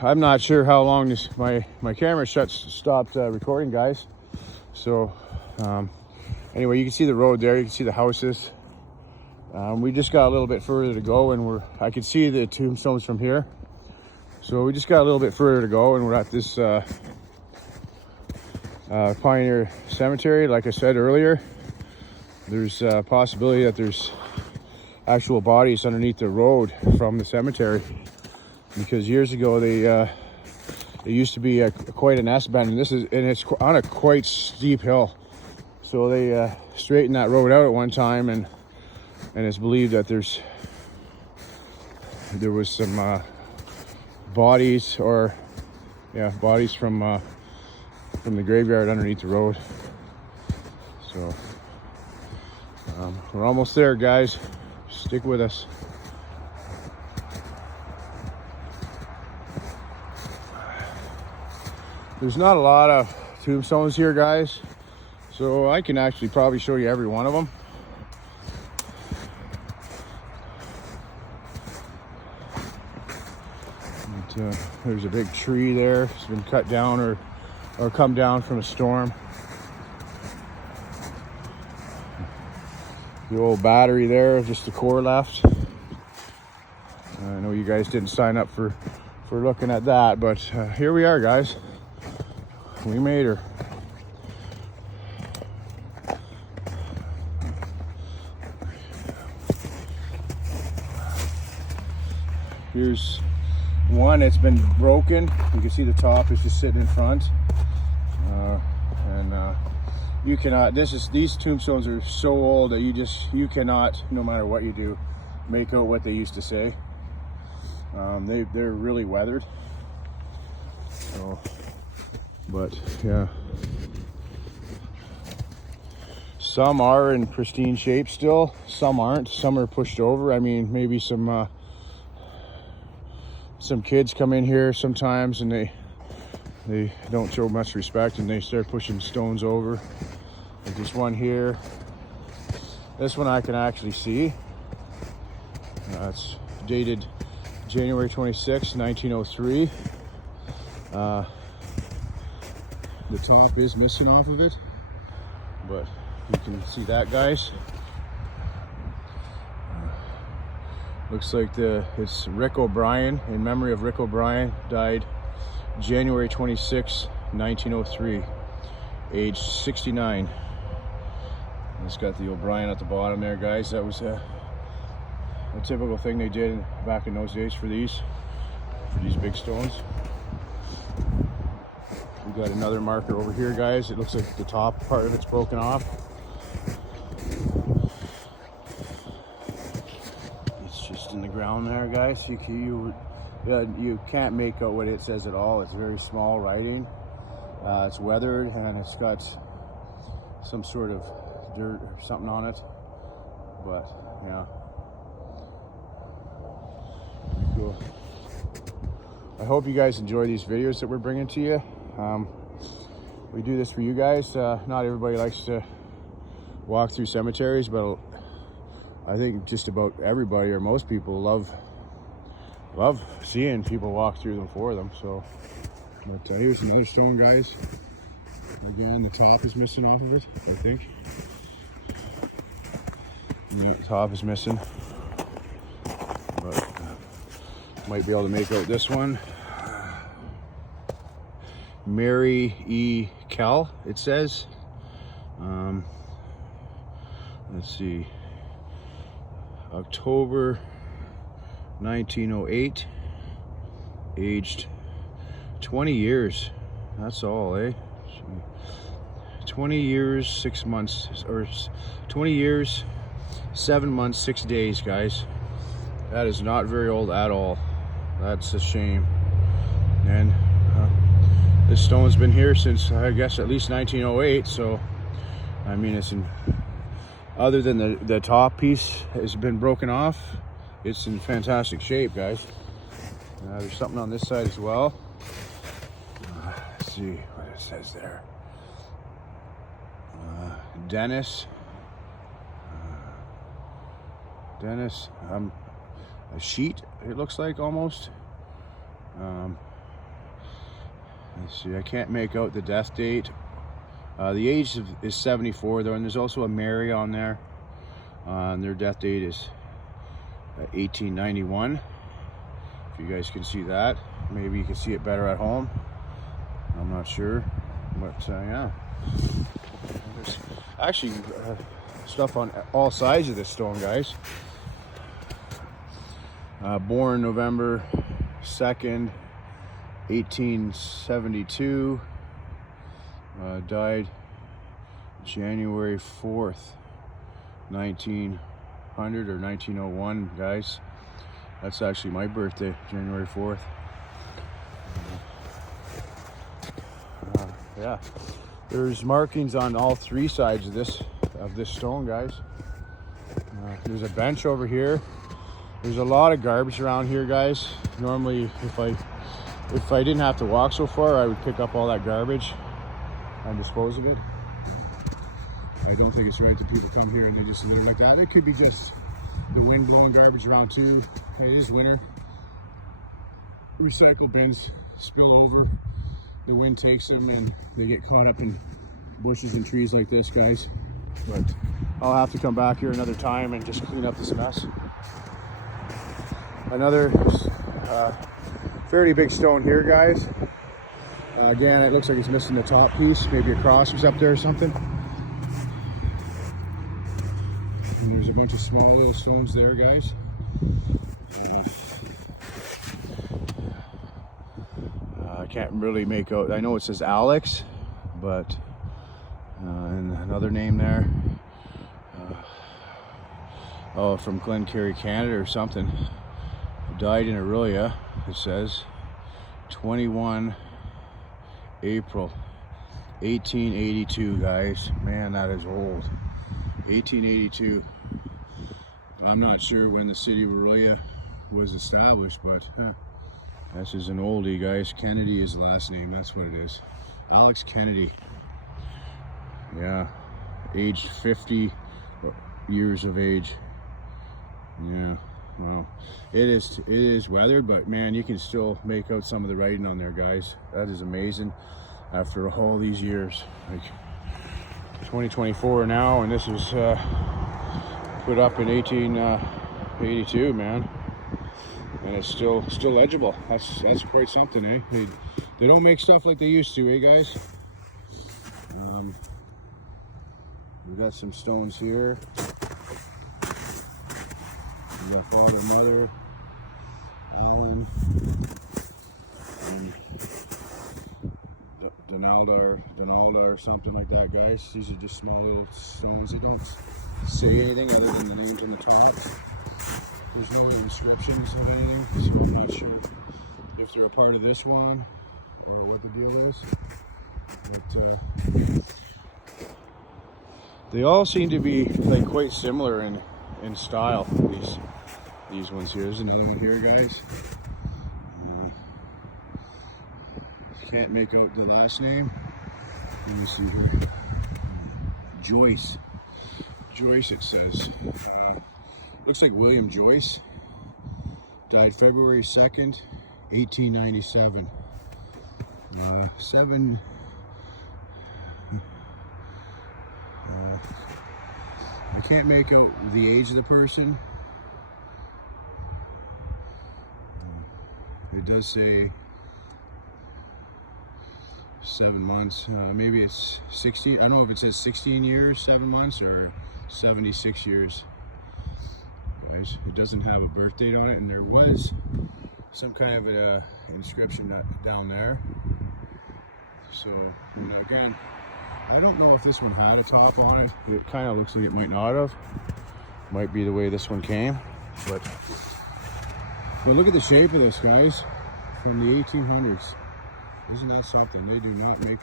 I'm not sure how long this my camera stopped recording, guys. So anyway, you can see the road there, you can see the houses. We just got a little bit further to go, and I could see the tombstones from here. So we just got a little bit further to go, and we're at this Pioneer Cemetery. Like I said earlier, there's a possibility that there's actual bodies underneath the road from the cemetery, because years ago it used to be quite an S-bend, and it's on a quite steep hill. So they straightened that road out at one time, and it's believed that there was some bodies from the graveyard underneath the road. So we're almost there, guys. Stick with us. There's not a lot of tombstones here, guys, so I can actually probably show you every one of them. There's a big tree there. It's been cut down or come down from a storm. The old battery there, just the core left. I know you guys didn't sign up for looking at that, but here we are, guys. We made her. Here's one. It's been broken. You can see the top is just sitting in front, and you cannot. These tombstones are so old that you cannot, no matter what you do, make out what they used to say. They're really weathered. So, but yeah, some are in pristine shape still. Some aren't. Some are pushed over. I mean, maybe some kids come in here sometimes and they don't show much respect, and they start pushing stones over. There's this one here. This one I can actually see. It's dated January 26, 1903. The top is missing off of it, but you can see that, guys. Looks like it's Rick O'Brien, in memory of Rick O'Brien, died January 26, 1903, age 69. It's got the O'Brien at the bottom there, guys. That was a typical thing they did back in those days for these big stones. We got another marker over here, guys. It looks like the top part of it's broken off. In the ground there, guys. You can't make out what it says at all. It's very small writing. It's weathered, and it's got some sort of dirt or something on it, but yeah, pretty cool. I hope you guys enjoy these videos that we're bringing to you. We do this for you guys. Not everybody likes to walk through cemeteries, but I think just about everybody, or most people, love seeing people walk through them for them. So, but here's another stone, guys. Again, the top is missing off of it, I think. The top is missing, but might be able to make out this one. Mary E. Kell, it says. Let's see. October 1908, aged 20 years. That's all, eh? 20 years, 6 months, or 20 years, 7 months, 6 days, guys. That is not very old at all. That's a shame. And this stone's been here since, I guess, at least 1908. So, I mean, it's in, other than the top piece has been broken off, it's in fantastic shape, guys. There's something on this side as well. Let's see what it says there. Dennis, a sheet, it looks like, almost. Let's see, I can't make out the death date. The age is 74 though, and there's also a Mary on there. And their death date is 1891. If you guys can see that, maybe you can see it better at home. I'm not sure, but yeah. There's actually stuff on all sides of this stone, guys. Born November 2nd, 1872. Died January 4th, 1900 or 1901, guys. That's actually my birthday, January 4th. Yeah, there's markings on all three sides of this stone, guys. There's a bench over here. There's a lot of garbage around here, guys. Normally, if I didn't have to walk so far, I would pick up all that garbage and dispose of it. I don't think it's right that people come here and they just leave like that. It could be just the wind blowing garbage around too. It is winter. Recycle bins spill over. The wind takes them and they get caught up in bushes and trees like this, guys. But I'll have to come back here another time and just clean up this mess. Another fairly big stone here, guys. Again, it looks like it's missing the top piece. Maybe a cross was up there or something. And there's a bunch of small little stones there, guys. I can't really make out. I know it says Alex, but and another name there. Oh, from Glengarry, Canada or something. Died in Orillia, it says. 21 April 1882, guys. Man, that is old. 1882. I'm not sure when the city of Orillia was established, but this is an oldie, guys. Kennedy is the last name. That's what it is. Alex Kennedy. Yeah, aged 50 years of age. Yeah. Well, it is weathered, but man, you can still make out some of the writing on there, guys. That is amazing. After all these years, like 2024 now, and this was put up in 1882, man, and it's still legible. That's quite something, eh? They don't make stuff like they used to, eh, guys? We got some stones here. We got father, mother, Alan, Donalda or something like that, guys. These are just small little stones. They don't say anything other than the names on the top. There's no inscriptions of anything, so I'm not sure if they're a part of this one or what the deal is. But they all seem to be like quite similar in style. These ones here. There's another one here, guys. Can't make out the last name. Let me see here. Joyce, it says. Looks like William Joyce. Died February 2nd, 1897. I can't make out the age of the person. It does say 7 months. Maybe it's 60. I don't know if it says 16 years, 7 months, or 76 years. Guys, it doesn't have a birth date on it, and there was some kind of a inscription down there. So, and again, I don't know if this one had a top on it. It kind of looks like it might not have. Might be the way this one came, but look at the shape of this, guys, from the 1800s. Isn't that something? They do not make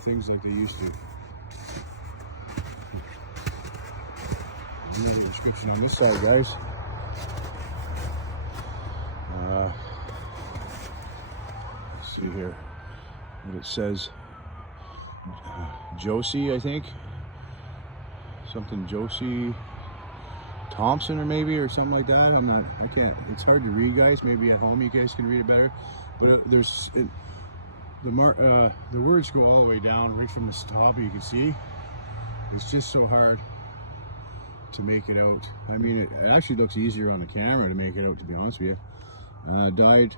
things like they used to. Another inscription on this side, guys. Let's see here what it says. Josie, I think. Something Josie Thompson or something like that. I can't, it's hard to read, guys. Maybe at home you guys can read it better. But The words go all the way down, right from the top. You can see it's just so hard to make it out. I mean, it actually looks easier on the camera to make it out, to be honest with you. Died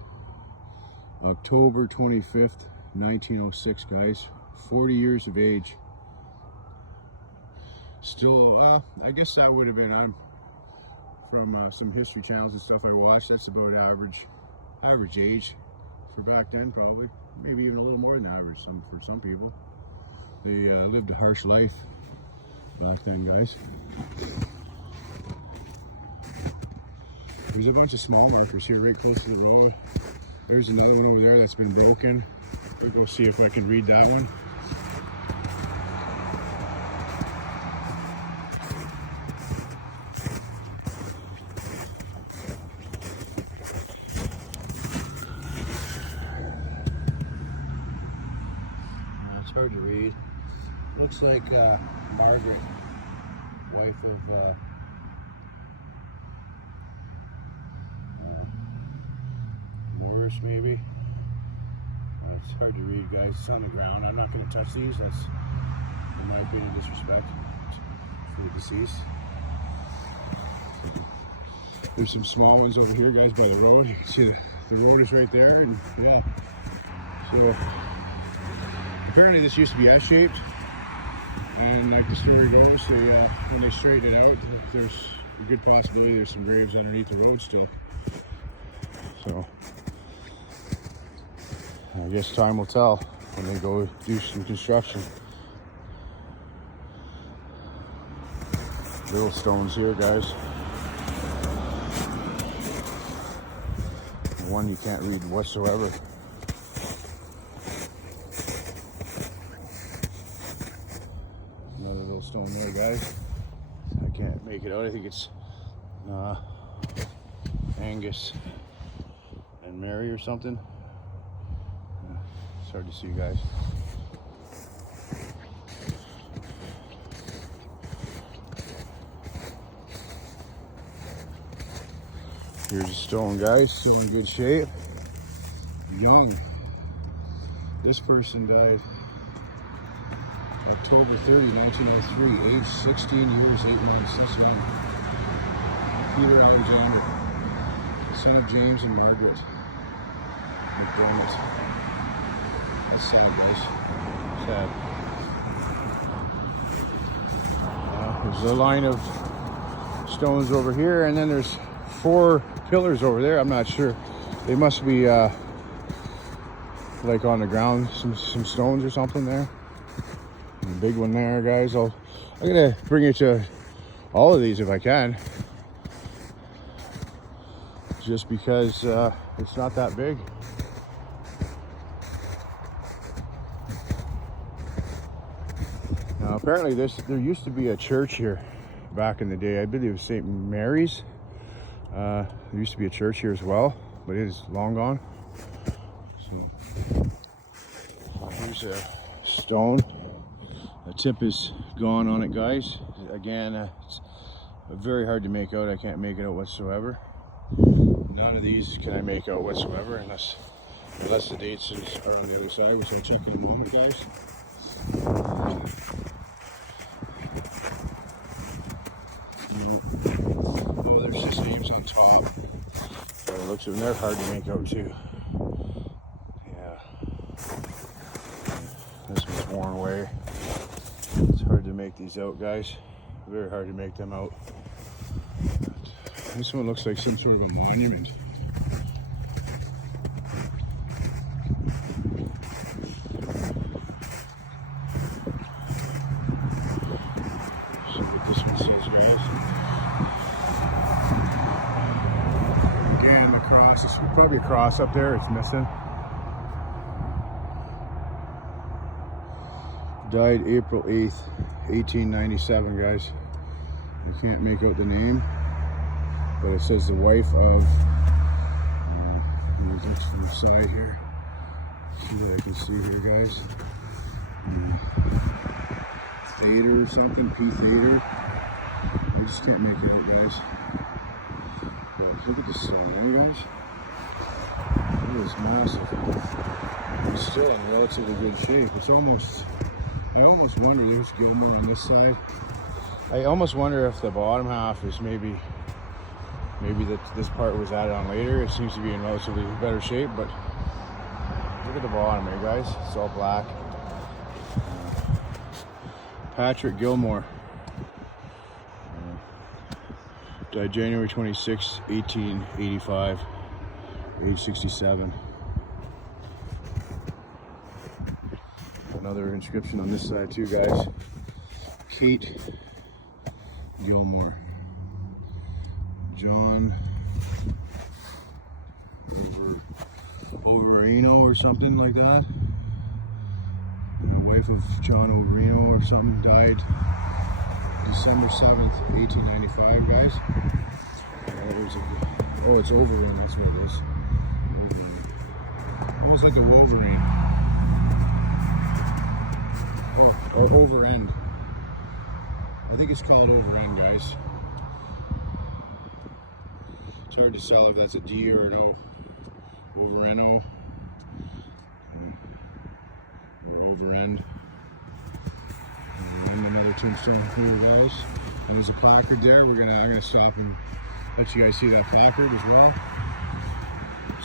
October 25th, 1906, guys. 40 years of age. Still, I guess that would have been, I'm from some history channels and stuff I watched, that's about average age for back then, probably. Maybe even a little more than average for some people. They lived a harsh life back then, guys. There's a bunch of small markers here right close to the road. There's another one over there that's been broken. I'll go see if I can read that one. It's hard to read. Looks like Margaret, wife of Morris, maybe. It's hard to read, guys. It's on the ground. I'm not going to touch these. That's, in my opinion, disrespect for the deceased. There's some small ones over here, guys, by the road. You can see the road is right there, and yeah. So apparently this used to be S-shaped, and like the story goes, when they straighten it out, there's a good possibility there's some graves underneath the road still. So I guess time will tell when they go do some construction. Little stones here, guys. One you can't read whatsoever. Another little stone there, guys. I can't make it out. I think it's Angus and Mary or something. It's hard to see, guys. Here's a stone, guys, still in good shape. Young. This person died October 30, 1903, age 16 years, 8 months. That's young. Peter Alexander, son of James and Margaret McDermott. That's sad, guys. Sad. There's a line of stones over here, and then there's 4 pillars over there. I'm not sure. They must be like on the ground, some stones or something there. And a big one there, guys. I'm gonna bring you to all of these if I can, just because it's not that big. Now apparently there used to be a church here back in the day. I believe it was St. Mary's. There used to be a church here as well, but it is long gone. So here's a stone. The tip is gone on it, guys. Again, it's very hard to make out. I can't make it out whatsoever. None of these can I make out whatsoever unless the dates are on the other side, which I'll check in a moment, guys. Oh, there's just names on top. By the looks of them, they're hard to make out too. Yeah. This one's worn away. It's hard to make these out, guys. Very hard to make them out. This one looks like some sort of a monument. See what this one says, guys. Again, the cross. There's probably a cross up there. It's missing. Died April 8th, 1897, guys. You can't make out the name, but it says the wife of, that's from the side here. See what I can see here, guys. Thader or something, P. Thader. I just can't make it out, guys. But look at this stone, guys. It is massive. It's still in relatively good shape. It's almost, I almost wonder, there's Gilmore on this side. I almost wonder if the bottom half is maybe that this part was added on later. It seems to be in relatively better shape, but look at the bottom here, guys. It's all black. Patrick Gilmore. Died January 26, 1885, age 67. Another inscription on this side too, guys. Kate Gilmore. John Overino or something like that. The wife of John Overino or something, died December 7th, 1895, guys. Oh, it's Overend, that's what it is. Overend. Almost like a Wolverine. Oh, or Overend. I think it's called Overend, guys. It's hard to tell if that's a D or an O. Overeno. Or Overend. And another tombstone here, guys. And there's a placard there. I'm gonna stop and let you guys see that placard as well.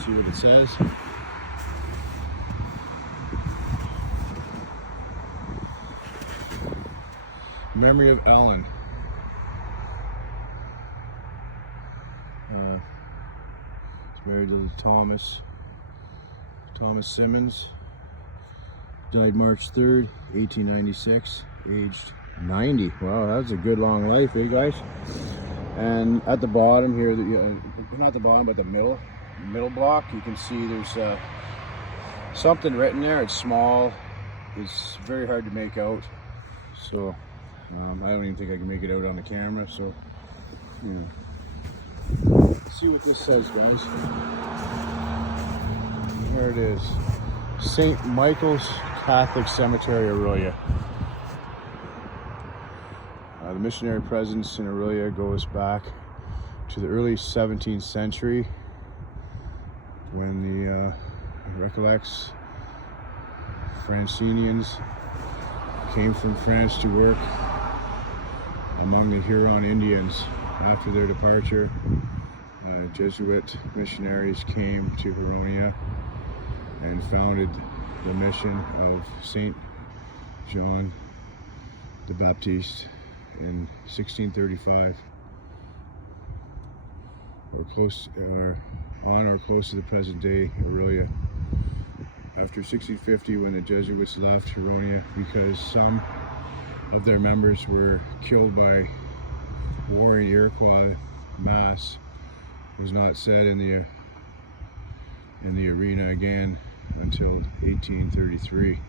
See what it says. Memory of Ellen. He's married to Thomas Simmons. Died March 3rd, 1896, aged 90. Wow, that's a good long life, eh, guys? And at the bottom here, not the bottom, but the middle block, you can see there's something written there. It's small. It's very hard to make out. So I don't even think I can make it out on the camera. So, you know, let's see what this says, guys. There it is. St. Michael's Catholic Cemetery, Orillia. The missionary presence in Orillia goes back to the early 17th century when the recollects Francinians came from France to work among the Huron Indians. After their departure, Jesuit missionaries came to Huronia and founded the mission of Saint John the Baptist in 1635, or on or close to the present day Orillia. After 1650, when the Jesuits left Huronia because some of their members were killed by warring Iroquois, mass was not said in the arena again until 1833,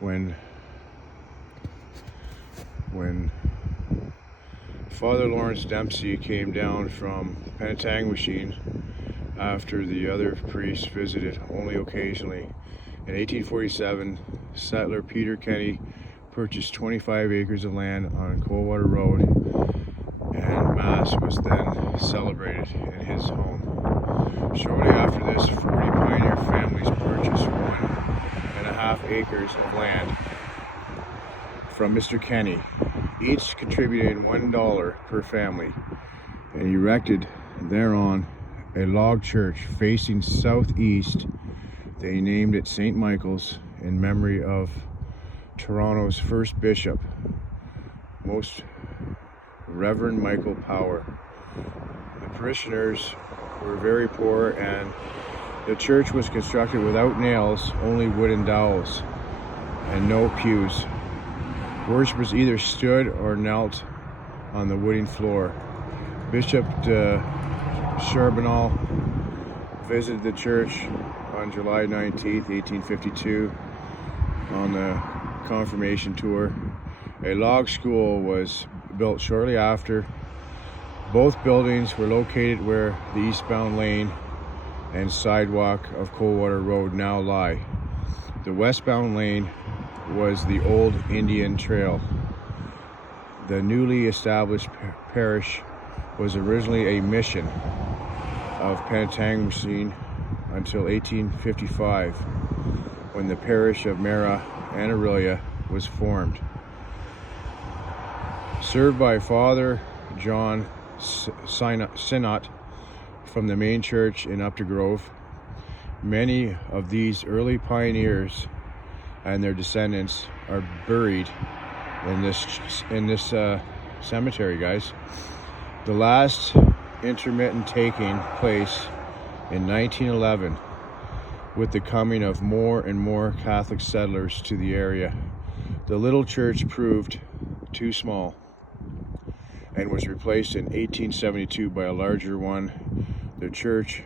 when Father Lawrence Dempsey came down from Penetanguishene after the other priests visited only occasionally. In 1847, settler Peter Kenny purchased 25 acres of land on Coldwater Road, and Mass was then celebrated in his home. Shortly after this, 40 pioneer families purchased 1.5 acres of land from Mr. Kenny, each contributing $1 per family, and erected thereon a log church facing southeast. They named it St. Michael's in memory of Toronto's first bishop, Most Reverend Michael Power. The parishioners were very poor, and the church was constructed without nails, only wooden dowels, and no pews. Worshippers either stood or knelt on the wooden floor. Bishop de Charbonneau visited the church on July 19th, 1852 on the confirmation tour. A log school was built shortly after. Both buildings were located where the eastbound lane and sidewalk of Coldwater Road now lie. The westbound lane was the old Indian Trail. The newly established parish was originally a mission. of Penetanguishene until 1855, when the parish of Mara and Orillia was formed. Served by Father John Sinnott from the main church in Upper Grove, many of these early pioneers and their descendants are buried in this cemetery, guys. The last intermittent taking place in 1911 with the coming of more and more Catholic settlers to the area. The little church proved too small and was replaced in 1872 by a larger one, the Church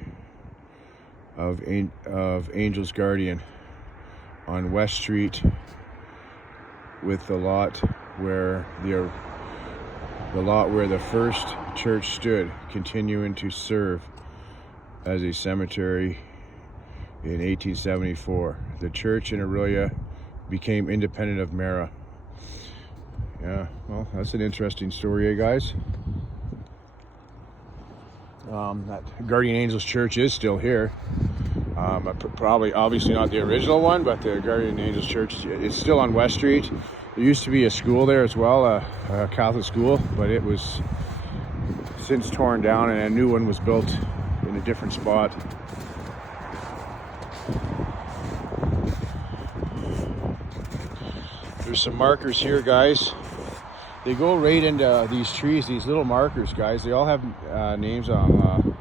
of Angel's Guardian on West Street, with the lot where the first church stood, continuing to serve as a cemetery in 1874. The church in Orillia became independent of Mara. Yeah, well, that's an interesting story, eh, guys? That Guardian Angels Church is still here. Probably, obviously not the original one, but the Guardian Angels Church is still on West Street. There used to be a school there as well, a Catholic school, but it was since torn down and a new one was built in a different spot. There's some markers here, guys. They go right into these trees, these little markers, guys. They all have names on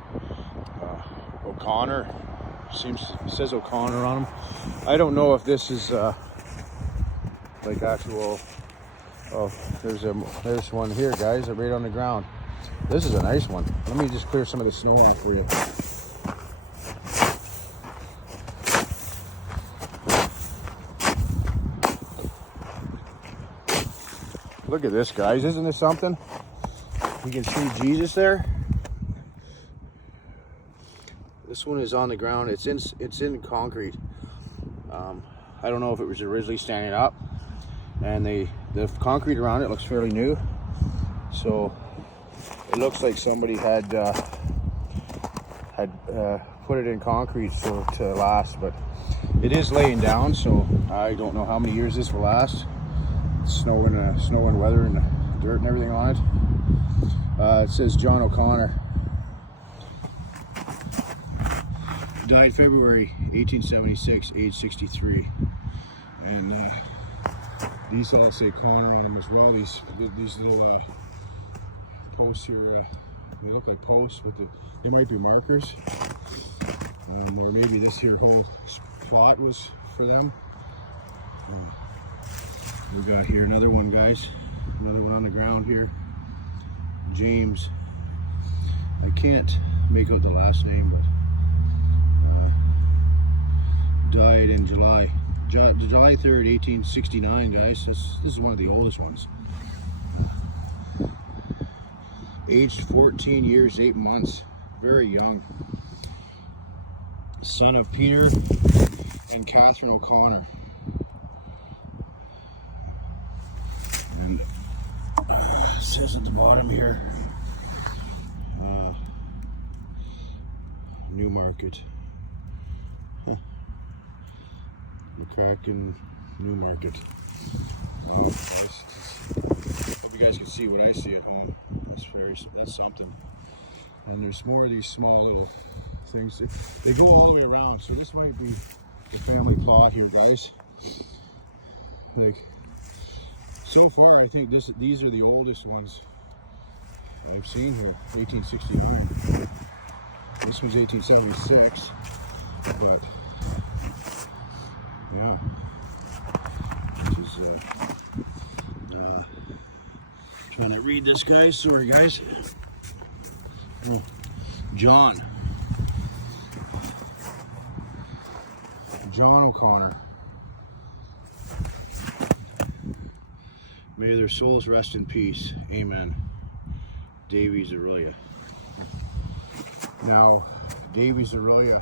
O'Connor. It says O'Connor on them. I don't know if this is like actual. Oh, there's one here, guys, right on the ground. This is a nice one. Let me just clear some of the snow off for you. Look at this, guys. Isn't this something? You can see Jesus there. This one is on the ground. It's in concrete. I don't know if it was originally standing up, and the concrete around it looks fairly new. So it looks like somebody had put it in concrete to last, but it is laying down. So I don't know how many years this will last. Snow and weather and dirt and everything on it. It says John O'Connor. Died February 1876, age 63. And these all say Connor on them as well. These little posts here, they look like posts, but they might be markers. Or maybe this here whole plot was for them. We got here another one, guys. Another one on the ground here. James. I can't make out the last name, but died in July 3rd, 1869, guys. This is one of the oldest ones. Aged 14 years, 8 months. Very young. Son of Peter and Catherine O'Connor. And it says at the bottom here, Newmarket. McCracken, Newmarket. Hope you guys can see what I see at home. That's something. And there's more of these small little things. They go all the way around, so this might be the family plot here, guys. Like, so far, I think these are the oldest ones I've seen here. 1869. This was 1876, but yeah, which is trying to read this, guys. Sorry, guys. John O'Connor. May their souls rest in peace. Amen. Davies, Orillia. Now, Davies, Orillia.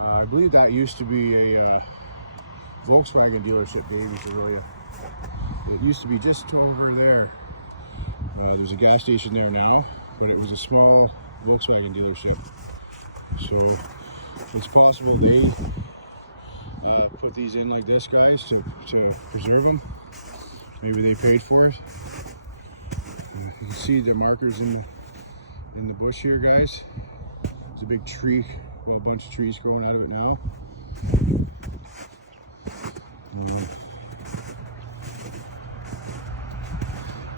I believe that used to be a Volkswagen dealership, Davies, Orillia. It used to be just over there. There's a gas station there now, but it was a small Volkswagen dealership. So it's possible they put these in like this, guys, to preserve them. Maybe they paid for it. You can see the markers in the bush here, guys. There's a big tree, well, a bunch of trees growing out of it now.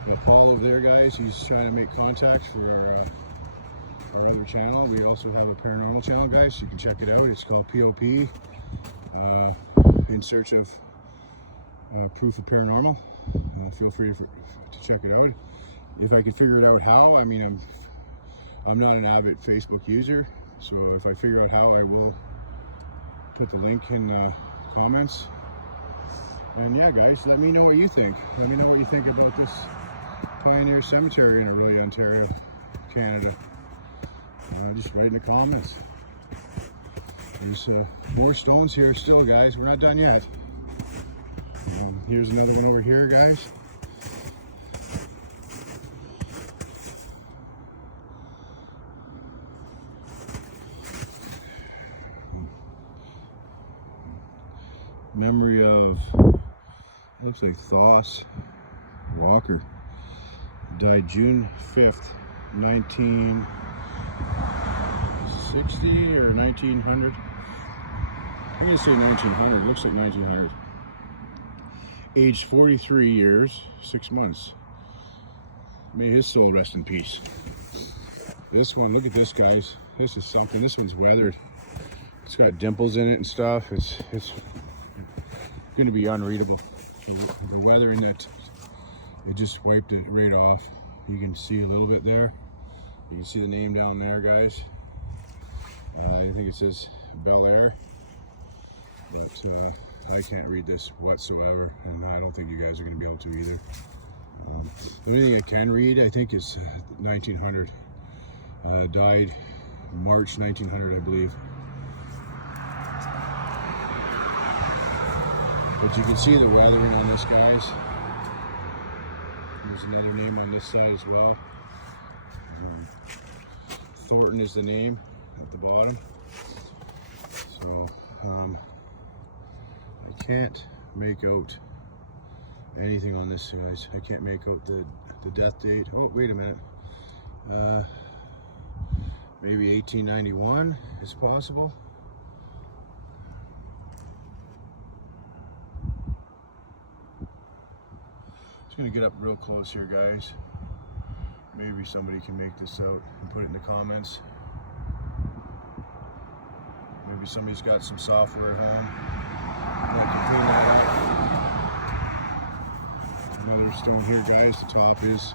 But Paul over there, guys, he's trying to make contact for our other channel. We also have a paranormal channel, guys, so you can check it out. It's called POP, in search of proof of paranormal. Feel free to check it out. If I could figure it out how, I mean, I'm not an avid Facebook user, so if I figure out how, I will put the link in comments. And yeah, guys, let me know what you think. Let me know what you think about this Pioneer Cemetery in Orillia, Ontario, Canada. Just write in the comments. There's 4 stones here still, guys. We're not done yet. Here's another one over here, guys. Memory of, looks like Thoss Walker. Died June 5th, 1960 or 1900. I'm going to say 1900. Looks like 1900. Aged 43 years, 6 months. May his soul rest in peace. This one, look at this, guys. This is something. This one's weathered. It's got dimples in it and stuff. It's going to be unreadable. So the weathering, that it just wiped it right off. You can see a little bit there. You can see the name down there, guys. I think it says Bel Air, but I can't read this whatsoever, and I don't think you guys are going to be able to either. The only thing I can read, I think, is 1900. Died March 1900, I believe. But you can see the weathering on this, guys. There's another name on this side as well. Thornton is the name at the bottom. So I can't make out anything on this, guys. I can't make out the death date. Oh, wait a minute. Maybe 1891 is possible. Just gonna get up real close here, guys. Maybe somebody can make this out and put it in the comments. Maybe somebody's got some software at home. Another stone here, guys. The top is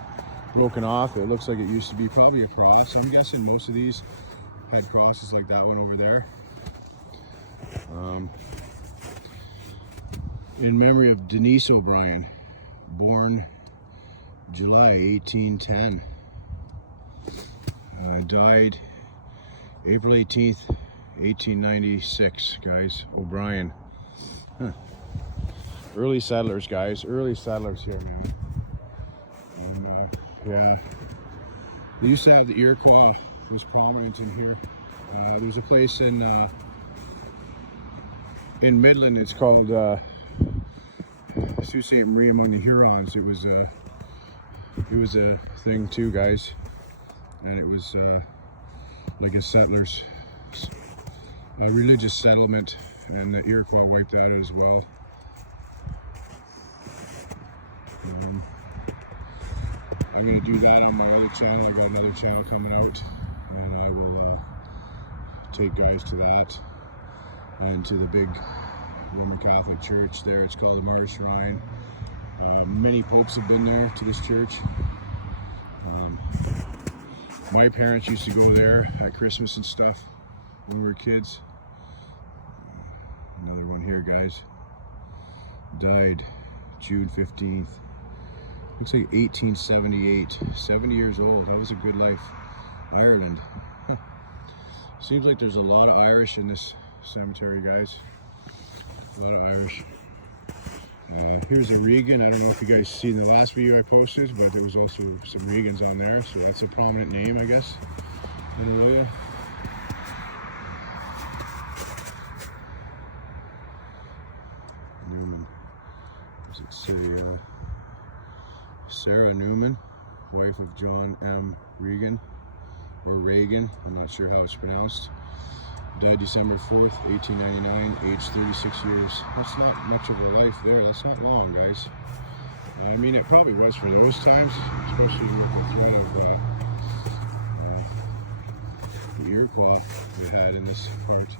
broken off. It looks like it used to be probably a cross. I'm guessing most of these had crosses like that one over there. In memory of Denise O'Brien, born July 1810. Died April 18th, 1896, guys. O'Brien. Huh. Early settlers, guys. Early settlers here, man. And, yeah. They used to have the Iroquois was prominent in here. There was a place in Midland. It's called Sault Ste. Marie among the Hurons. It was a thing too, guys, and it was like a settlers, a religious settlement, and the Iroquois wiped at it as well. I'm going to do that on my other channel. I got another channel coming out, and I will take guys to that and to the big Roman Catholic Church there. It's called the Mars Shrine. Many popes have been there to this church. My parents used to go there at Christmas and stuff when we were kids. Another one here, guys. Died June 15th. Looks like 1878. 70 years old. That was a good life. Ireland. Seems like there's a lot of Irish in this cemetery, guys. A lot of Irish. Here's a Regan. I don't know if you guys seen the last video I posted, but there was also some Regans on there, so that's a prominent name, I guess. Orillia. Newman. Does it say Sarah Newman, wife of John M. Regan, or Reagan, I'm not sure how it's pronounced. Died December 4th, 1899, aged 36 years. That's not much of a life there. That's not long, guys. I mean, it probably was for those times, especially with the threat of the Iroquois we had in this part.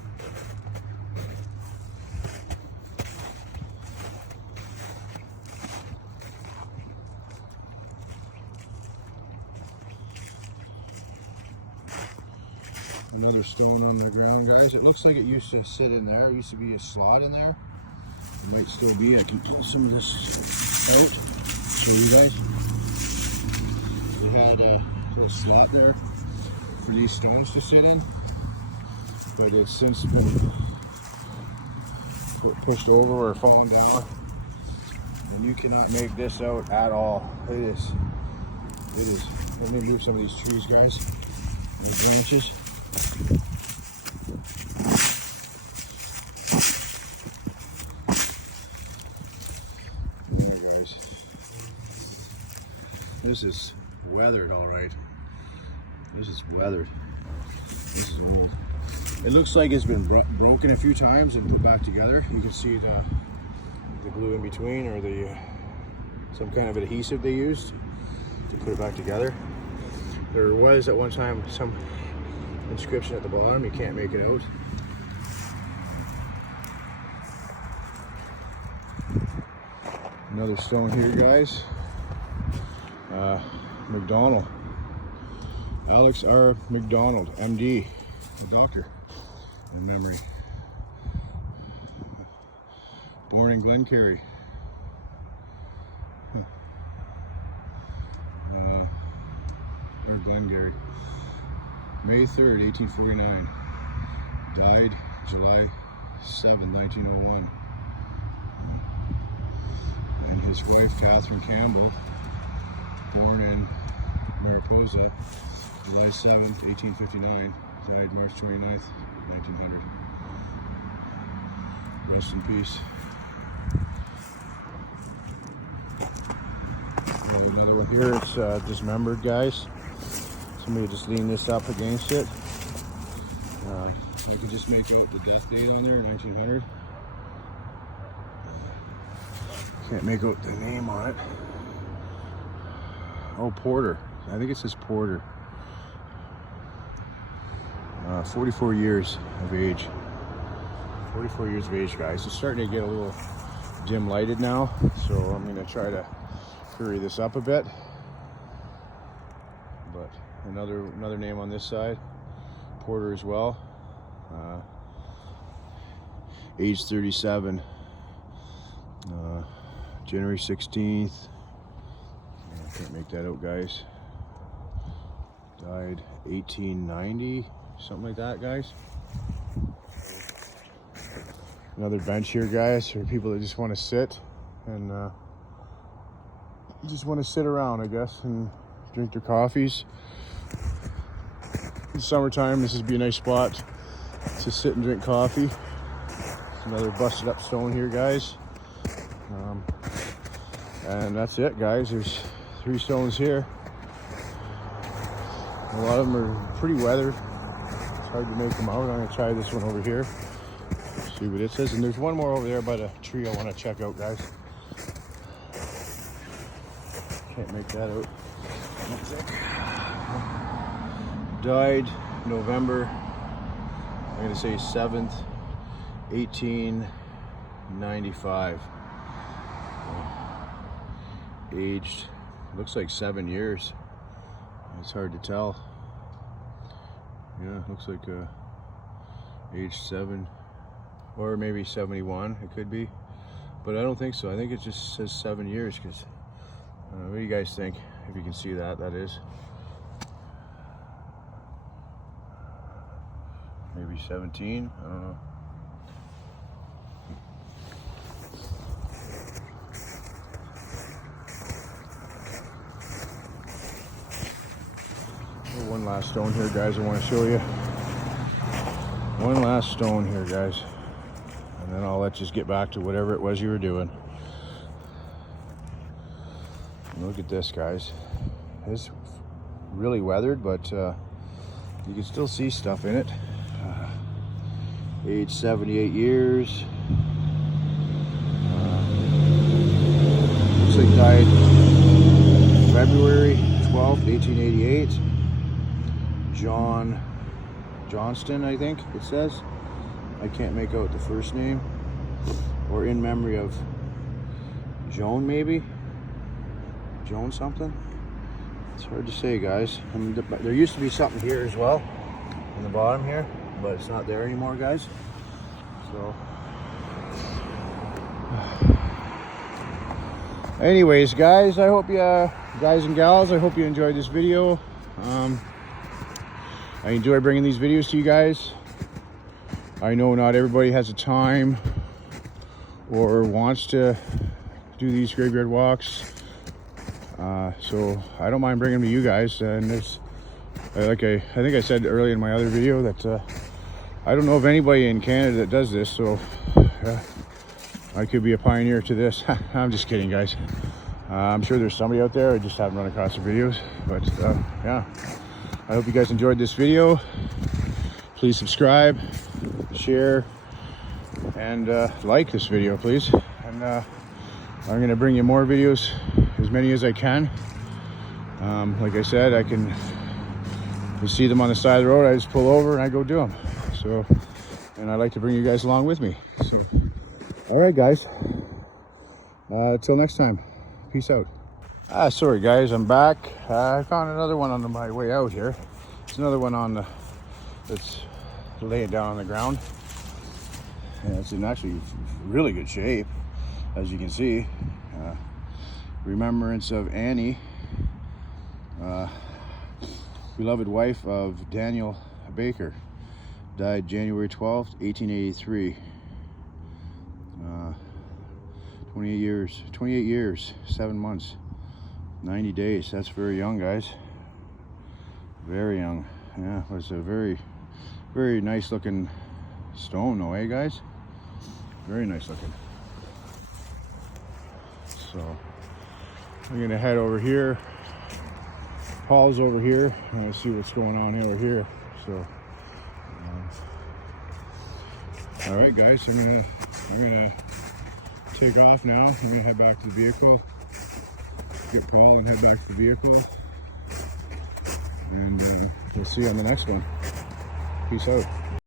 Another stone on the ground, guys. It looks like it used to sit in there. It used to be a slot in there. It might still be. I can pull some of this out, show you guys. We had a little slot there for these stones to sit in, but it's since been pushed over or fallen down, and you cannot make this out at all. It is. Let me move some of these trees, guys, and the branches. There, guys. This is weathered, all right. This is weathered. This is old. It looks like it's been broken a few times and put back together. You can see the glue in between, or the some kind of adhesive they used to put it back together. There was at one time some inscription at the bottom. You can't make it out. Another stone here, guys. McDonald. Alex R. McDonald, MD, the doctor, in memory. Born in Glengarry. Or Glengarry. May 3rd, 1849. Died July 7, 1901. And his wife, Catherine Campbell, born in Mariposa, July 7th, 1859. Died March 29th, 1900. Rest in peace. And another one here, it's dismembered, guys. Somebody just leaned this up against it. I could just make out the death date on there, 1900. Can't make out the name on it. Oh, Porter. I think it says Porter. 44 years of age. 44 years of age, guys. It's starting to get a little dim lighted now, so I'm going to try to hurry this up a bit. But another name on this side, Porter as well. Age 37. January 16th. I can't make that out, guys. Died 1890, something like that, guys. Another bench here, guys, for people that just want to sit and just want to sit around, I guess, and drink their coffees. In summertime, this would be a nice spot to sit and drink coffee. Another busted up stone here, guys. And that's it, guys. There's 3 stones here. A lot of them are pretty weathered. It's hard to make them out. I'm going to try this one over here. See what it says. And there's one more over there by the tree I want to check out, guys. Can't make that out. Died November, I'm going to say 7th, 1895. Aged, looks like 7 years. It's hard to tell. Yeah, looks like age 7, or maybe 71. It could be, but I don't think so. I think it just says 7 years. Because what do you guys think? If you can see that, that is maybe 17. I don't know. One One last stone here, guys. I want to show you. One last stone here, guys. And then I'll let you get back to whatever it was you were doing. Look at this, guys. It's really weathered, but you can still see stuff in it. Age 78 years. Looks like died February 12th, 1888. Johnston, I think it says. I can't make out the first name. Or in memory of Joan, maybe? Joan something? It's hard to say, guys. I mean, there used to be something here as well, in the bottom here, but it's not there anymore, guys. So, anyways, guys, I hope you, guys and gals, I hope you enjoyed this video. I enjoy bringing these videos to you guys. I know not everybody has the time or wants to do these graveyard walks. So I don't mind bringing them to you guys, and it's like I think I said earlier in my other video that I don't know of anybody in Canada that does this, so I could be a pioneer to this. I'm just kidding, guys. I'm sure there's somebody out there. I just haven't run across the videos, but yeah, I hope you guys enjoyed this video. Please subscribe, share, and like this video, please. And I'm gonna bring you more videos, as many as I can. Like I said, you see them on the side of the road, I just pull over and I go do them. So, and I like to bring you guys along with me. So, all right, guys. Till next time, peace out. Sorry, guys, I'm back. I found another one on my way out here. It's another one that's laying down on the ground. And it's in actually really good shape, as you can see. Remembrance of Annie, beloved wife of Daniel Baker, died January 12th, 1883. 28 years, 7 months, 90 days. That's very young, guys. Very young. Yeah, it was a very, very nice looking stone, though, eh, guys? Very nice looking. So I'm gonna head over here. Paul's over here. I'm gonna see what's going on over here. So, all right, guys. I'm gonna take off now. I'm gonna head back to the vehicle. Get Paul and head back to the vehicle. And we'll see you on the next one. Peace out.